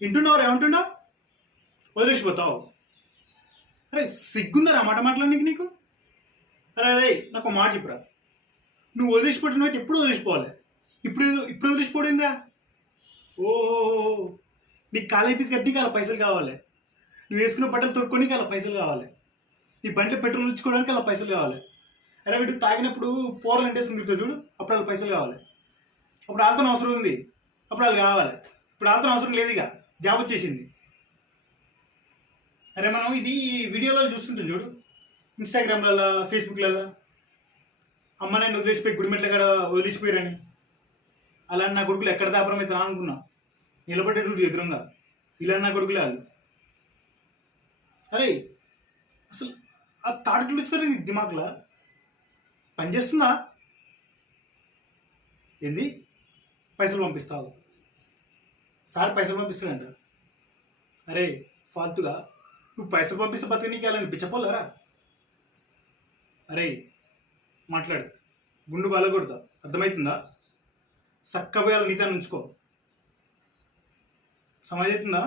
వింటున్నావు ఏమంటున్నావు? వదిలేసిపోతావు. అరే సిగ్గుందరా మాట మాట్లాడడానికి నీకు? అరే అరే నాకు ఒక మాట చెప్పురా. నువ్వు వదిలేసిపోయిన అయితే ఎప్పుడు వదిలేసిపోవాలి. ఇప్పుడు వదిలేసిపోయిందిరా. ఓ నీకు కాలేజ్ ఫీజు కట్టి అలా పైసలు కావాలి. నువ్వు వేసుకున్న బట్టలు తొడుక్కోనికి అలా పైసలు కావాలి. నీ బండిలో పెట్రోల్ ఇచ్చుకోవడానికి అలా పైసలు కావాలి. అరే వీడు తాగినప్పుడు పోరలు అంటేసుకుని తిరుగుతాడు చూడు, అప్పుడు వాళ్ళ పైసలు కావాలి. అప్పుడు వాళ్ళతో అవసరం ఉంది, అప్పుడు వాళ్ళు కావాలి. ఇప్పుడు వాళ్ళతో అవసరం లేదు, ఇక జాబ్ వచ్చేసింది. అరే మనం ఇది వీడియోలో చూస్తుంటాం చూడు, ఇన్స్టాగ్రామ్లలో ఫేస్బుక్లలో, అమ్మ నేను వదిలేసిపోయి గుడిమెట్ల కాడ వదిలేసిపోయారని. అలా నా కొడుకులు ఎక్కడ దాపరం అవుతారా అనుకున్నా. నిలబడేటప్పుడు ఎదురుగా ఇలా నా కొడుకులే వాళ్ళు. అరే అసలు ఆ తాడుకులు వచ్చారు నీ దిమాగ్లా పనిచేస్తుందా? ఏంది పైసలు పంపిస్తావు? సార్ పైసలు పంపిస్తాడంట. అరే ఫాల్తుగా నువ్వు పైసలు పంపిస్తే బతికి నీకు అలా పిచ్చపోలేరా? అరే మాట్లాడు, గుండు బాలకూడదా, అర్థమవుతుందా? చక్క పోయాలి నీతాన్ని ఉంచుకో, సమాజం అవుతుందా?